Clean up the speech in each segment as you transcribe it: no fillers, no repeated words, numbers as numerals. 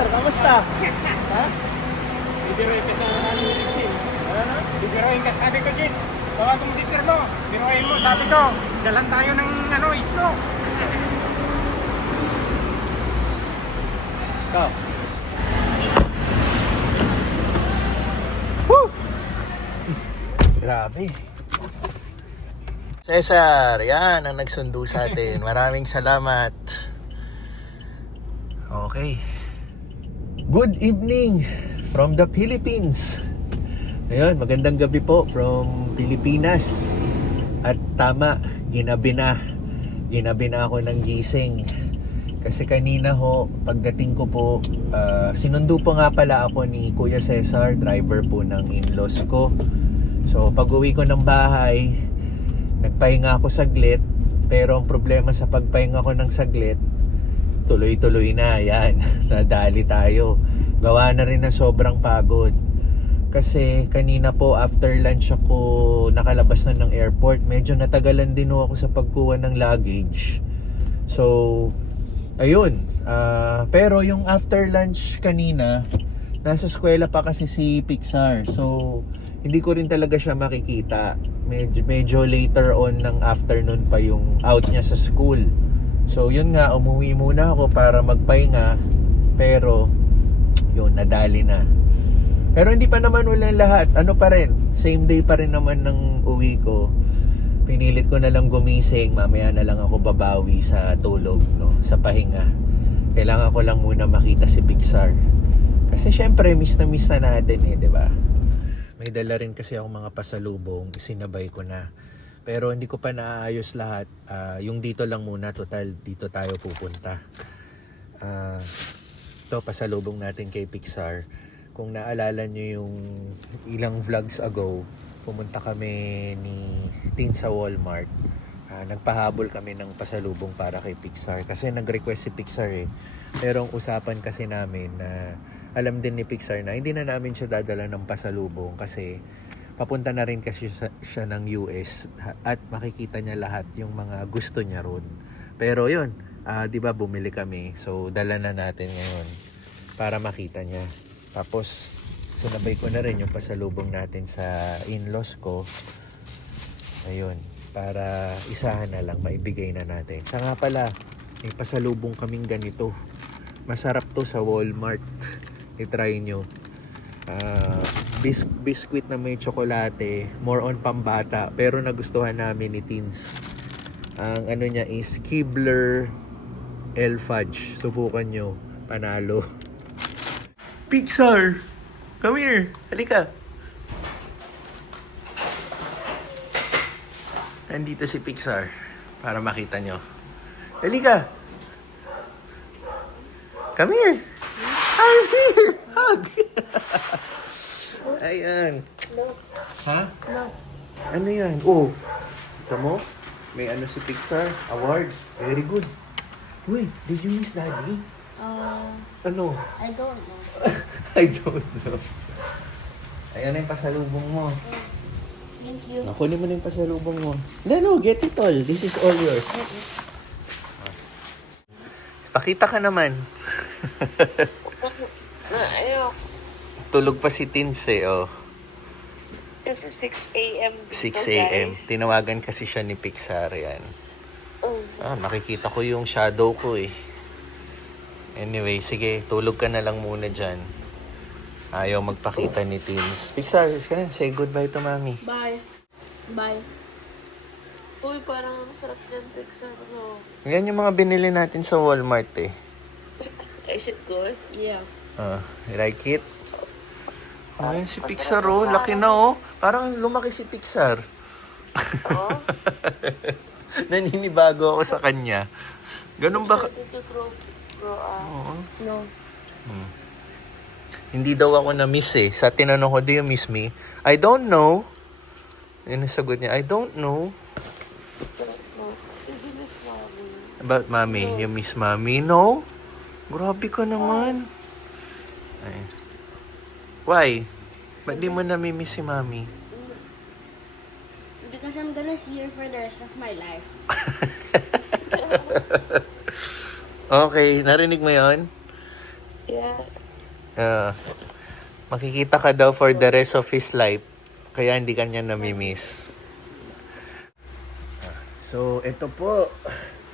Pixar, kamusta? Ha? Bibiruin ka sa ano ni Jin. Ano? Bibiruin ka, sabi ko Jin. Baka kung Mr. mo, biruin mo, sabi ko. Dalan tayo ng ano, isno. Ikaw. Woo! Grabe. Cesar, yan ang nagsundo sa atin. Maraming salamat. Okay. Good evening from the Philippines. Ayun, magandang gabi po from Pilipinas. At tama, ginabi na ako ng gising. Kasi kanina ho, pagdating ko po, sinundo po nga pala ako ni Kuya Cesar, driver po ng in-laws ko. So pag uwi ko ng bahay, nagpahinga ako saglit. Pero ang problema sa pagpahinga ko ng saglit, tuloy-tuloy na, yan. Nadali tayo. Gawa na rin na sobrang pagod. Kasi kanina po after lunch ako nakalabas na ng airport. Medyo natagalan din ako sa pagkuha ng luggage. So, ayun. Pero yung after lunch kanina, nasa eskwela pa kasi si Pixar. So, hindi ko rin talaga siya makikita. Medyo later on ng afternoon pa yung out niya sa school. So yun nga, umuwi muna ako para magpahinga. Pero yun, nadali na. Pero hindi pa naman walang lahat. Ano pa rin, same day pa rin naman ng uwi ko. Pinilit ko na lang gumising. Mamaya na lang ako babawi sa tulog, no? Sa pahinga. Kailangan ko lang muna makita si Pixar. Kasi syempre miss na natin eh, di ba? May dala rin kasi akong mga pasalubong, isinabay ko na. Pero hindi ko pa naayos lahat. Yung dito lang muna, total dito tayo pupunta. Ito, pasalubong natin kay Pixar. Kung naalala nyo yung ilang vlogs ago, pumunta kami ni Tin sa Walmart. Nagpahabol kami ng pasalubong para kay Pixar. Kasi nag-request si Pixar eh. Pero ang usapan kasi namin na alam din ni Pixar na hindi na namin siya dadala ng pasalubong kasi papunta na rin kasi siya ng US at makikita niya lahat yung mga gusto niya ron. Pero yun, 'di ba bumili kami. So dala na natin ngayon para makita niya. Tapos sinabay ko na rin yung pasalubong natin sa in-laws ko. Ayun, para isahan na lang maibigay na natin. Sa nga pala, may pasalubong kaming ganito. Masarap to sa Walmart. I-try nyo. Biscuit na may tsokolate, more on pambata, pero nagustuhan namin ni Teens. Ang ano niya is Kibler El Fudge. Subukan nyo, panalo. Pixar, come here, halika. Nandito si Pixar para makita nyo. Halika, come here. I'm here. Hug. Ayan. No. Ha? No. Ano yan? Oh, kita mo? May ano si Pixar? Award. Very good. Uy, did you miss Daddy? Ano? I don't know. I don't know. Ayan na yung pasalubong mo. Thank you. Nakunin mo na yung pasalubong mo. No, get it all. This is all yours. Pakita ka naman. Ayok. Tulog pa si Tins eh, oh. Kasi 6 a.m. 6 a.m. Tinawagan kasi siya ni Pixar, yan. Nakikita ko yung shadow ko eh. Anyway, sige, tulog ka na lang muna dyan. Ayaw magpakita ni Tins. Pixar, say goodbye to Mami. Bye. Bye. Uy, parang masarap yan, Pixar, no? Yan yung mga binili natin sa Walmart eh. Is it good? Yeah. You like it? Ayan si Pixar oh, laki na oh. Parang lumaki si Pixar. Oo? Naninibago ako sa kanya. Ganun ba? Grow up. Oo. No. Hindi daw ako na-miss eh. Sa tinanong ko, do you miss me? I don't know. Yun ang sagot niya, I don't know. No. You miss mommy. About Mommy? You miss Mommy? No? Grabe ka naman. Ay. Why? Ba't di mo namimiss si Mommy? Because I'm gonna see her for the rest of my life. Okay, narinig mo yon? Yeah. Makikita ka daw for the rest of his life. Kaya hindi ka niya namimiss. So, ito po.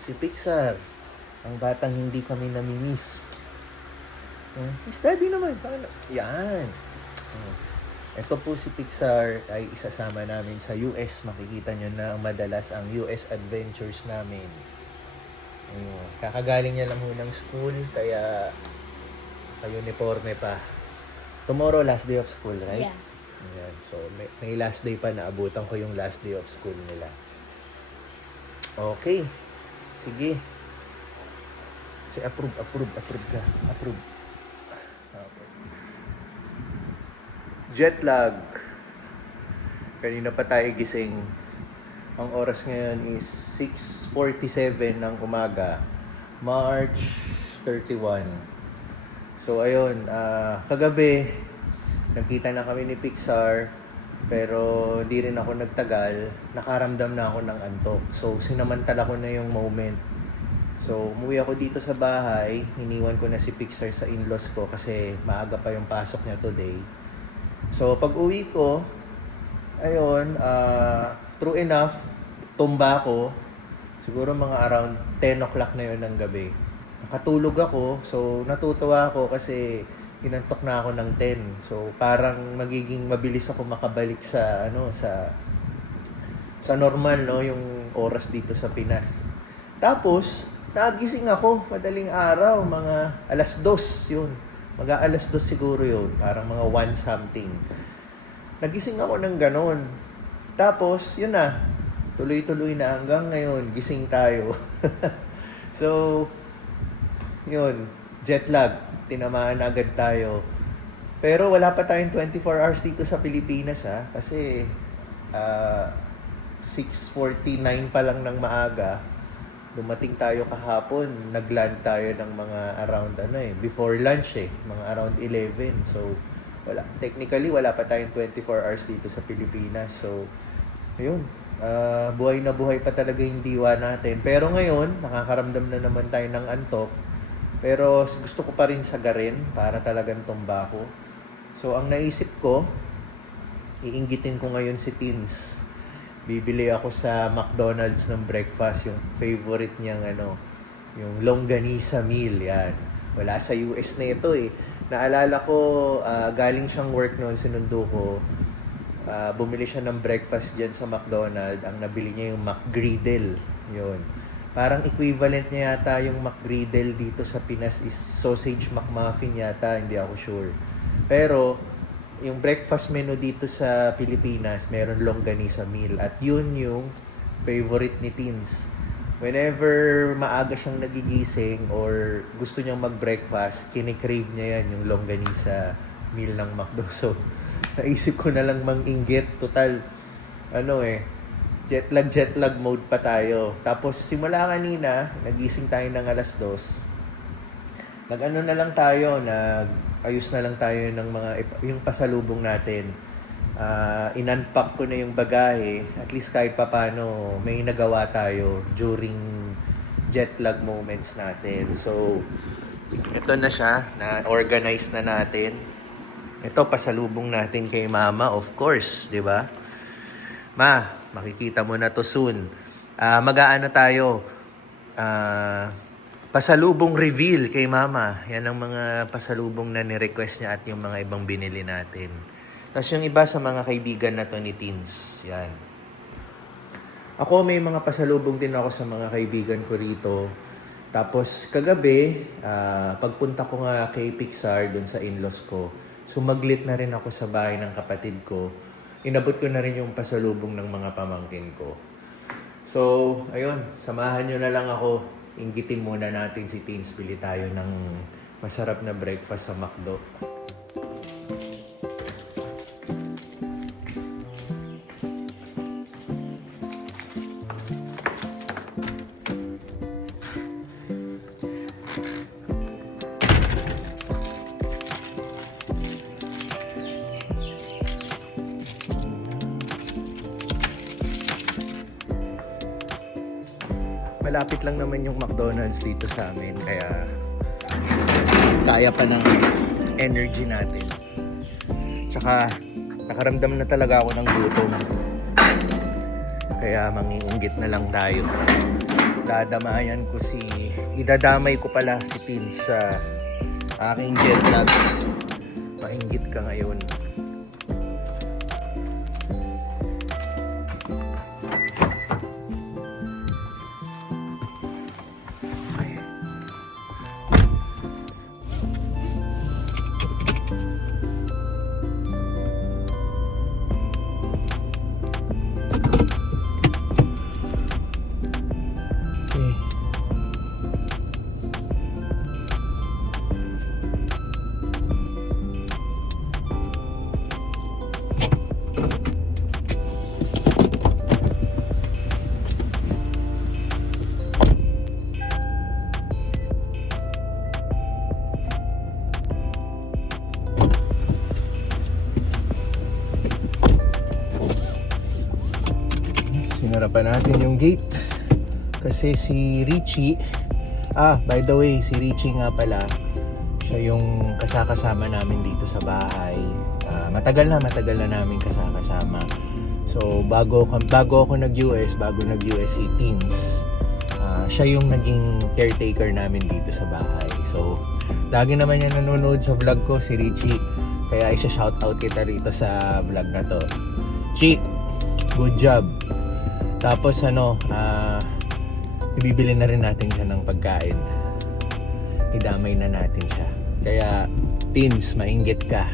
Si Pixar. Ang batang hindi kami namimiss. His daddy naman. Yan. Ito po si Pixar ay isasama namin sa US. Makikita nyo na madalas ang US adventures namin. Kakagaling niya lang ho ng school. Kaya uniforme pa. Tomorrow, last day of school, right? Yeah. Ayan. So, may last day pa na abutan ko yung last day of school nila. Okay. Sige. Approve ka. Approve. Okay. Jet lag. Kanina pa tayo gising. Ang oras ngayon is 6:47 ng umaga. March 31. So, ayun. Kagabi, nagkita na kami ni Pixar. Pero hindi rin ako nagtagal. Nakaramdam na ako ng antok. So, sinamantala ko na yung moment. So, umuwi ako dito sa bahay. Iniwan ko na si Pixar sa in-laws ko kasi maaga pa yung pasok niya today. So, pag uwi ko, ayun, true enough, tumba ko. Siguro mga around 10 o'clock na yun ng gabi. Nakatulog ako. So, natutuwa ako kasi inantok na ako ng 10. So, parang magiging mabilis ako makabalik sa normal, no, yung oras dito sa Pinas. Tapos, nagising ako madaling araw, mga 2:00 yun. Mag-2:00 siguro yun, parang mga 1 something. Nagising ako ng ganon. Tapos, yun na, tuloy-tuloy na hanggang ngayon, gising tayo. So, yun, jet lag. Tinamaan agad tayo. Pero wala pa tayong 24 hours dito sa Pilipinas, ha? Kasi 6:49 pa lang ng maaga. Dumating tayo kahapon. Nag-land tayo ng mga around before lunch mga around 11. So technically wala pa tayong 24 hours dito sa Pilipinas. So ayun, buhay na buhay pa talaga yung diwa natin. Pero ngayon, nakakaramdam na naman tayo ng antok. Pero gusto ko pa rin sagarin para talagang tumba ko. So, ang naisip ko, iinggitin ko ngayon si Teens. Bibili ako sa McDonald's ng breakfast, yung favorite niyang yung longganisa meal, yan. Wala sa US na ito Naalala ko, galing siyang work noon, sinundo ko. Bumili siya ng breakfast dyan sa McDonald's. Ang nabili niya yung McGriddle. Yun. Parang equivalent niya yata yung McGriddle dito sa Pinas is sausage McMuffin yata, hindi ako sure. Pero, yung breakfast menu dito sa Pilipinas, meron longganisa meal. At yun yung favorite ni Teens. Whenever maaga siyang nagigising or gusto niyang mag-breakfast, kinikrave niya yan, yung longganisa meal ng McDo. So, naisip ko na lang mang-inggit. Total, jet lag mode pa tayo. Tapos simula kanina, nagising tayo ng 2:00. Na lang tayo, ayos na lang tayo ng yung pasalubong natin. In-unpack ko na yung bagahe. At least kahit papano may nagawa tayo during jet lag moments natin. So, ito na siya, na-organize na natin. Ito, pasalubong natin kay Mama, of course, di ba? Ma, makikita mo na to soon. Mag-aano tayo? Pasalubong reveal kay Mama. Yan ang mga pasalubong na ni-request niya at yung mga ibang binili natin. Tapos yung iba sa mga kaibigan na to ni Teens. Yan. Ako, may mga pasalubong din ako sa mga kaibigan ko rito. Tapos kagabi, pagpunta ko nga kay Pixar dun sa in-laws ko, sumaglit na rin ako sa bahay ng kapatid ko. Inabot ko na rin yung pasalubong ng mga pamangkin ko. So, ayun, samahan nyo na lang ako. Inggitin muna natin si Teens. Bili tayo ng masarap na breakfast sa McDo. Malapit lang naman yung McDonald's dito sa amin, kaya kaya pa ng energy natin. Tsaka nakaramdam na talaga ako ng gutom. Kaya mangiinggit na lang tayo. Idadamay ko pala si Tin sa aking jet lag. Mainggit ka ngayon. Sinarapan natin yung gate kasi si Richie, by the way, si Richie nga pala, siya yung kasama namin dito sa bahay. Matagal na namin kasama. So bago ako nag-US si Teens, siya yung naging caretaker namin dito sa bahay. So lagi naman yan nanonood sa vlog ko, si Richie, kaya isa-shoutout kita rito sa vlog na to. Chi, good job. Tapos ibibili na rin natin siya ng pagkain. Idamay na natin siya. Kaya, Teens, mainggit ka.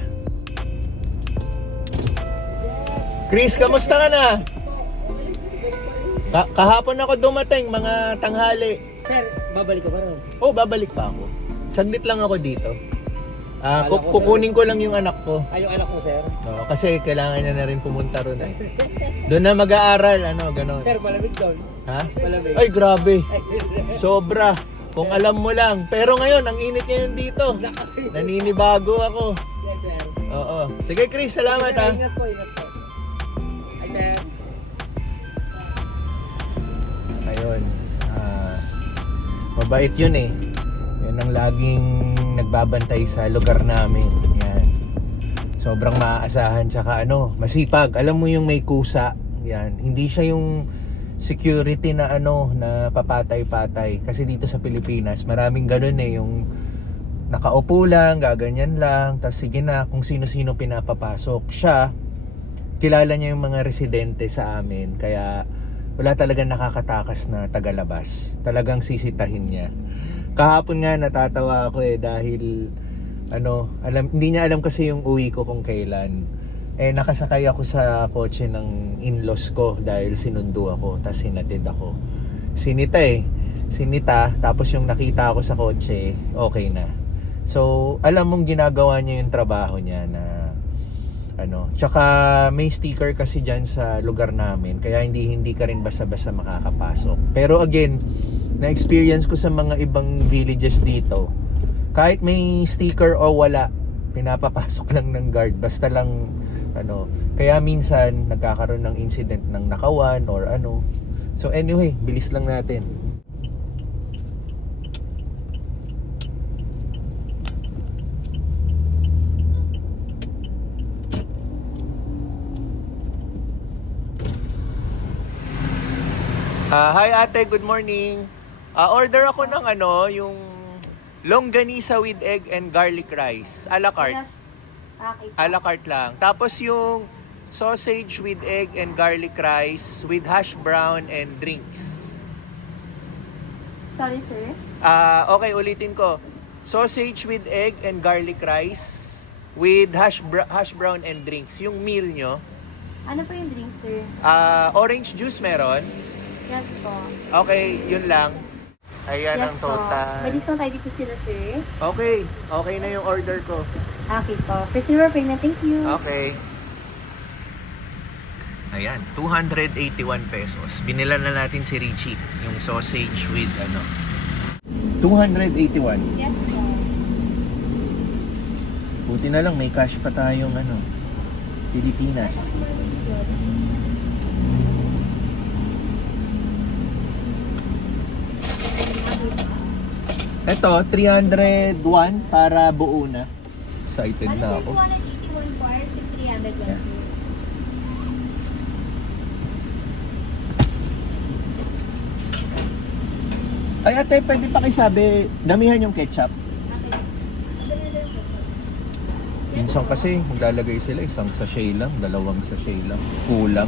Chris, kamusta ka na? Kahapon ako dumating, mga tanghali. Sir, babalik ka ba ron? Oh, babalik pa ako. Saglit lang ako dito. Akala ko, Kukunin ko lang yung anak ko. Ay, yung anak mo, sir? Oo, kasi kailangan niya na rin pumunta ron eh. Doon na mag-aaral, gano'n. Sir, malamig doon. Ha? Malamig. Ay, grabe. Sobra. Kung alam mo lang. Pero ngayon, ang init ngayon dito. Naninibago ako. Yes, sir. Oo. Sige, Chris, salamat Sir, ha. ingat po. Ay, sir. Ayun. Mabait yun eh. Yun ang laging nagbabantay sa lugar namin. Yan. Sobrang maaasahan. Tsaka masipag. Alam mo yung may kusa. Yan. Hindi siya yung security na na papatay-patay. Kasi dito sa Pilipinas, maraming ganun eh. Yung nakaupo lang, gaganyan lang. Tapos sige na, kung sino-sino pinapapasok. Siya, kilala niya yung mga residente sa amin. Kaya wala talagang nakakatakas na tagalabas. Talagang sisitahin niya. Kahapon nga natatawa ako dahil hindi niya alam kasi yung uwi ko kung kailan. Nakasakay ako sa kotse ng in-laws ko dahil sinundo ako, tapos sinatid ako. Sinita, tapos yung nakita ako sa kotse, okay na. So, alam mong ginagawa niya yung trabaho niya na tsaka may sticker kasi dyan sa lugar namin, kaya hindi ka rin basta-basta makakapasok. Pero again, na-experience ko sa mga ibang villages dito, kahit may sticker o wala, pinapapasok lang ng guard, basta lang kaya minsan nagkakaroon ng incident ng nakawan or so anyway, bilis lang natin. Hi ate, good morning. Order ako ng yung longganisa with egg and garlic rice. A la carte. Okay. A la carte lang. Tapos yung sausage with egg and garlic rice with hash brown and drinks. Sorry, sir. Okay, ulitin ko. Sausage with egg and garlic rice with hash brown and drinks. Yung meal nyo. Ano po yung drinks, sir? Orange juice meron. Yes po. Okay, yun lang. Ayan Yes ang po. total. May discount ID po sila, sir. Okay, okay na yung order ko. Okay po. First silver payment, thank you. Okay. Ayan, 281 pesos. Binila na natin si Richie, yung sausage with 281. Yes po. Buti na lang may cash pa tayong Pilipinas. Ito, 301 para buo na. Excited Ano na sir, ako. 281 bars with 300 Yeah. watts. Ay ate, pwede pa sabi, damihan yung ketchup. Minsan kasi, maglalagay sila isang sachet lang, dalawang sachet lang. Kulang.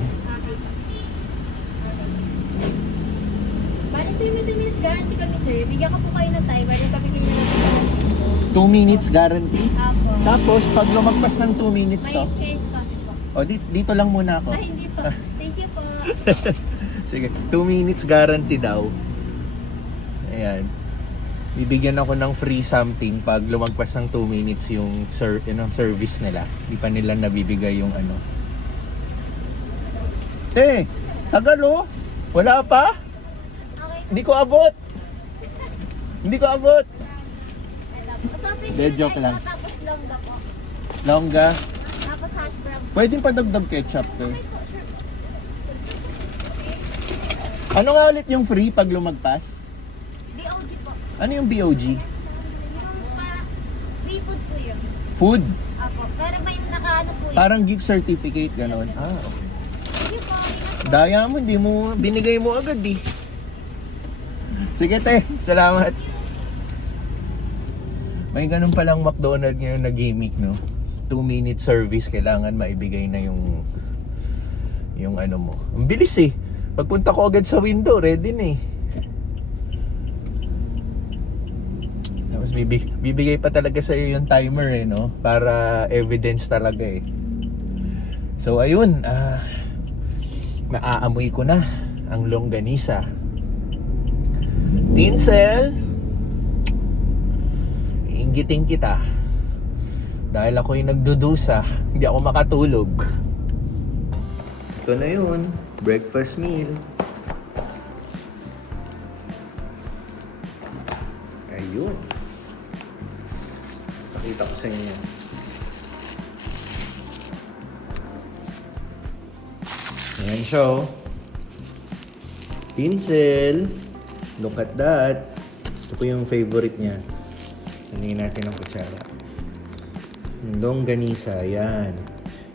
Bali sir, may 2 minutes guarantee kami sir. Bigyan ko po kayo ng timer. Yung papigil nyo na 2 minutes guarantee. Apo. Tapos, pag lumagpas ng 2 minutes May to, case kami po. o dito lang muna ako. Ah, hindi po. Thank you po. Sige, 2 minutes guarantee daw. Ayan. Bibigyan ako ng free something pag lumagpas ng 2 minutes yung service nila. Di pa nila nabibigay yung ano. Tagal oh. Wala pa? Okay. Hindi ko abot. Hindi ko abot. Sausage De, joke lang. Tapos longga po. Longga. Tapos hash brown. Pwedeng padagdag ketchup to. Okay po, sure. Ano nga ulit yung free pag lumagpas? BOG po. Ano yung BOG? Yung free food po yun. Food. Apo. Pero may nakaano po yun. Parang gift certificate, gano'n. Ah, okay. Thank you po. Ingat po. Daya mo, hindi mo, binigay mo agad eh. Sige te, salamat. May ganun palang McDonald's ngayon na gimmick, no? 2-minute service, kailangan maibigay na yung ano mo. Ang bilis eh. Pagpunta ko agad sa window, ready na eh. Tapos bibigay pa talaga sa iyo yung timer eh, no? Para evidence talaga eh. So ayun, naaamoy ko na ang longganisa. Tinsel, iinggitin kita. Dahil ako'y nagdudusa, hindi ako makatulog. Ito na yun, breakfast meal. Ayun. Pakita ko sa inyo. Ayan siya oh. Tinsel. Look at that. Ito po yung favorite niya. Sanin natin ang kutsara. Yung longganisa, yan.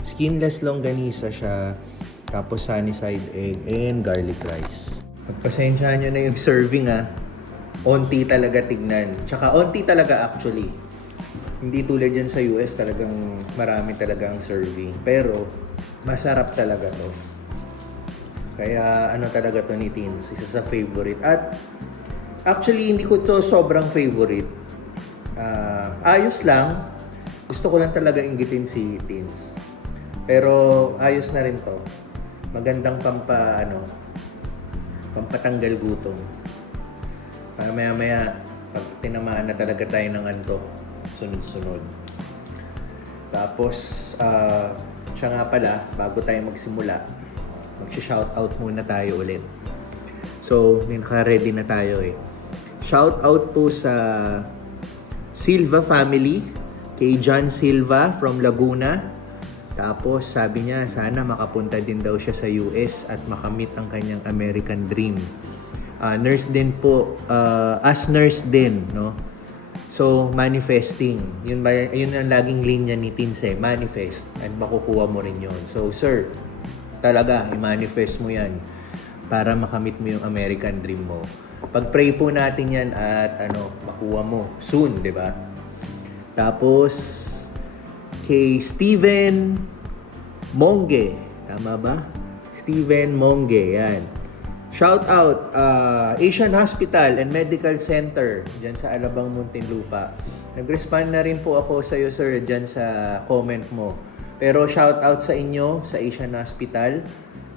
Skinless longganisa siya. Tapos sunny side egg and garlic rice. Pagpasensyahan nyo na yung serving onti talaga tignan. Tsaka onti talaga actually. Hindi tulad dyan sa US talagang marami talagang serving. Pero masarap talaga to. Kaya ano talaga to ni Teens, isa sa favorite. At actually hindi ko to sobrang favorite. Ayos lang. Gusto ko lang talaga inggitin si Teens. Pero ayos na rin to. Magandang pampatanggal gutom. Para maya-maya pag tinamaan na talaga tayo ng antok, sunod-sunod. Tapos siya nga pala, bago tayo magsimula, mag-shoutout muna tayo ulit. So, naka-ready na tayo eh. Shoutout po sa Silva family, kay John Silva from Laguna. Tapos, sabi niya, sana makapunta din daw siya sa US at makamit ang kanyang American dream. Nurse din po, as nurse din, no? So, manifesting. Yun ang laging linya ni Tinse, manifest. At makukuha mo rin yun. So, sir, talaga, i-manifest mo yan para makamit mo yung American dream mo. Pag-pray po natin yan at makuha mo soon, di ba? Tapos, kay Steven Monge. Tama ba? Steven Monge, yan. Shout out, Asian Hospital and Medical Center dyan sa Alabang, Muntinlupa. Nag-respond na rin po ako sa iyo, sir, dyan sa comment mo. Pero shout out sa inyo, sa Asian Hospital.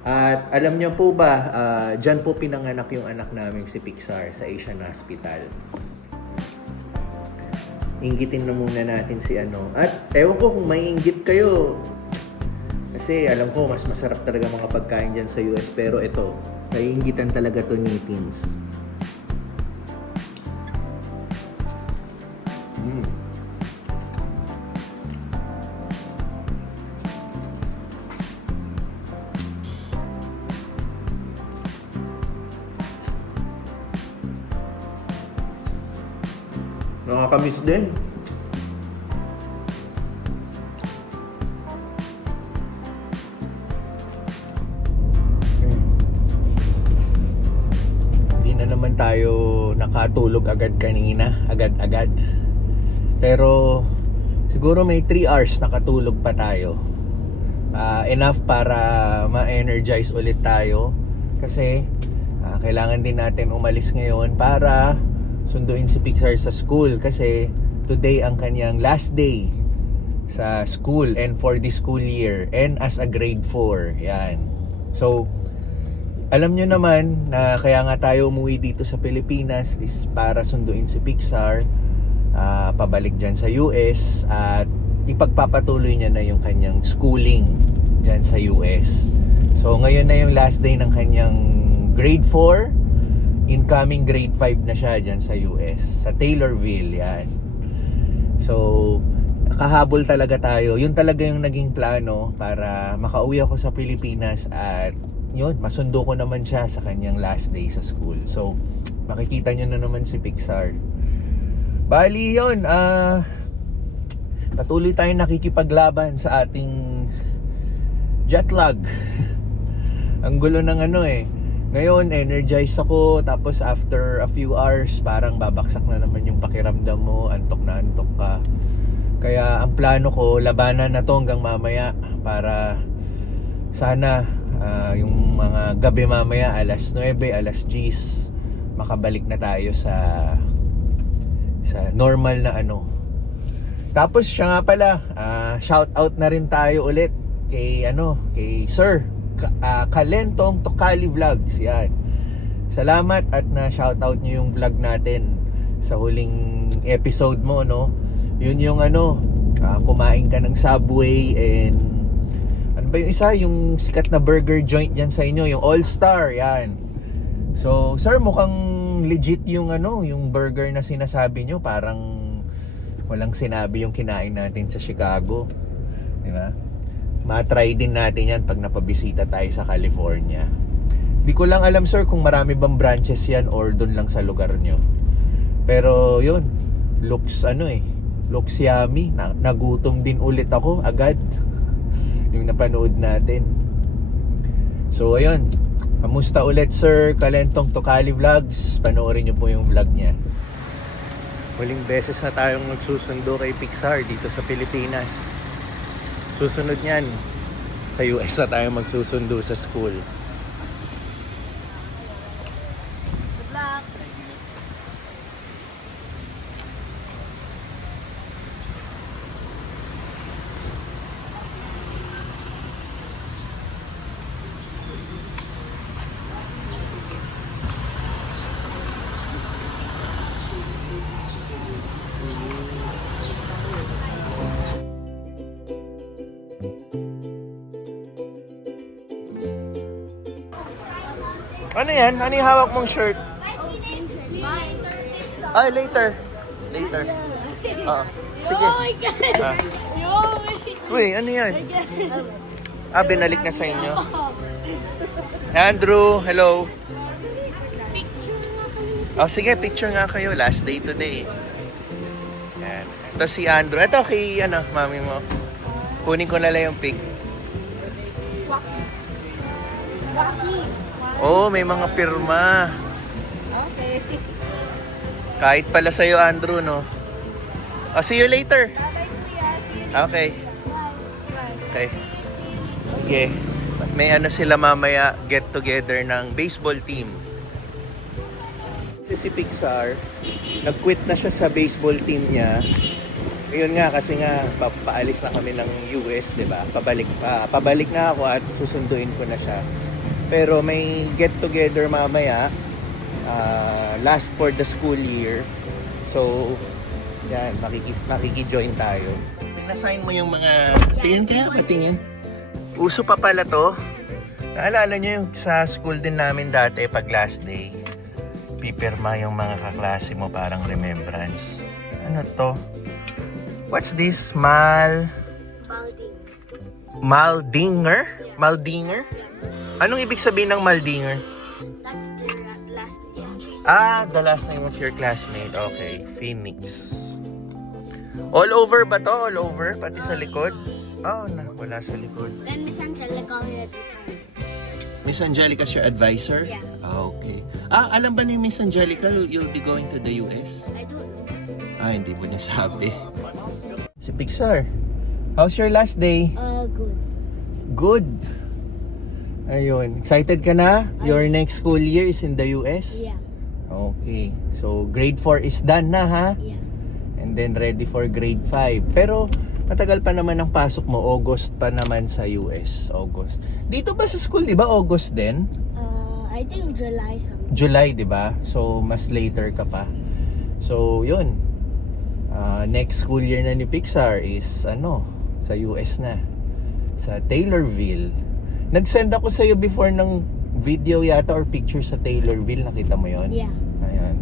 At alam niyo po ba, dyan po pinanganak yung anak namin si Pixar sa Asian Hospital. Inggitin na muna natin si At ewan ko kung may inggit kayo. Kasi alam ko, mas masarap talaga mga pagkain dyan sa US. Pero ito, naiinggitan talaga to ni Teens. Nakakamiss din. Hindi na naman tayo nakatulog agad kanina, agad-agad. Pero siguro may 3 hours nakatulog pa tayo. Enough para ma-energize ulit tayo. Kasi kailangan din natin umalis ngayon para sunduin si Pixar sa school. Kasi today ang kanyang last day sa school and for the school year and as a grade 4. Yan. So, alam nyo naman na kaya nga tayo umuwi dito sa Pilipinas is para sunduin si Pixar pabalik dyan sa US at ipagpapatuloy niya na yung kanyang schooling dyan sa US. So ngayon na yung last day ng kanyang grade 4, incoming grade 5 na siya dyan sa US, sa Taylorville. Yan. So kahabol talaga tayo. Yun talaga yung naging plano para makauwi ako sa Pilipinas at yun, masundo ko naman siya sa kanyang last day sa school. So makikita nyo na naman si Pixar. Bali yun, patuloy tayong nakikipaglaban sa ating jet lag. Ang gulo ng ngayon energized ako, tapos after a few hours parang babaksak na naman yung pakiramdam mo, antok na antok ka. Kaya ang plano ko, labanan na to hanggang mamaya para sana yung mga gabi mamaya alas 9, alas 10 makabalik na tayo sa normal na Tapos siya nga pala, shout out na rin tayo ulit kay Sir Kalentong Tokali Vlogs. Yan. Salamat at na shout out niyo yung vlog natin sa huling episode mo, no. Yun yung kumain ka ng Subway and ano ba yung isa, yung sikat na burger joint diyan sa inyo, yung All Star. Yan. So, sir, mukhang legit yung yung burger na sinasabi nyo, parang walang sinabi yung kinain natin sa Chicago, di ba? Ma-try din natin yan pag napabisita tayo sa California. Di ko lang alam, sir, kung marami bang branches yan or dun lang sa lugar nyo. Pero yun, looks looks yummy. Nagutom din ulit ako agad yung napanood natin. So ayun, kamusta ulit Sir Kalentong Tokali Vlogs? Panoorin nyo po yung vlog niya. Huling beses na tayong magsusundo kay Pixar dito sa Pilipinas. Susunod niyan, sa US na tayo magsusundo sa school. Good luck. Ano yan? Ano yung hawak mong shirt? Ay, later. Later. Oo. Sige. Uy, ano yan? Binalik na sa inyo. Andrew, hello. Sige, picture nga kayo. Last day today. Yan. Ito si Andrew. Ito kay, mami mo. Kunin ko na lang yung pic. Oh, may mga pirma. Okay. Kahit pala sa'yo, Andrew, no? See you later. Okay. Okay. Sige. May sila mamaya, get together ng baseball team. Si Pixar, nag-quit na siya sa baseball team niya. Ayun nga, kasi nga, paalis na kami ng US, diba? Pabalik na ako at susunduin ko na siya. Pero may get together mamaya, last for the school year. So, yan, makiki-join tayo. Pinasign mo yung mga, tingin kaya, patingin. Uso pa pala to. Naalala nyo yung sa school din namin dati, pag last day, pipirma yung mga kaklase mo, parang remembrance. Ano to? What's this? Maldinger? Maldinger? Anong ibig sabihin ng Maldinger? That's the last name. The last name of your classmate. Okay, Phoenix. All over ba to? All over? Pati sa likod? Oh, wala sa likod. Then Miss Angelica here this one. Miss Angelica's your advisor? Yeah. Okay. Alam ba ni Miss Angelica you'll be going to the US? I don't know. Hindi mo nasabi. Si Pixar, how's your last day? Good. Good. Ayun. Excited ka na? Your next school year is in the US? Yeah. Okay. So, grade 4 is done na, ha? Yeah. And then ready for grade 5. Pero, matagal pa naman ang pasok mo. August pa naman sa US. August. Dito ba sa school, di ba? August din? I think July something. July, di ba? So, mas later ka pa. So, yun. Next school year na ni Pixar is, sa US na. Sa Taylorville. Nag-send ako sa'yo before ng video yata or picture sa Taylorville. Nakita mo yon? Yeah. Ayan.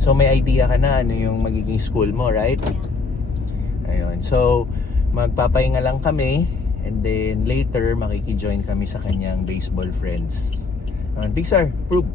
So, may idea ka na ano yung magiging school mo, right? Yeah. Ayun. So, magpapahinga lang kami. And then, later, makiki-join kami sa kanyang baseball friends. Pixar, prove.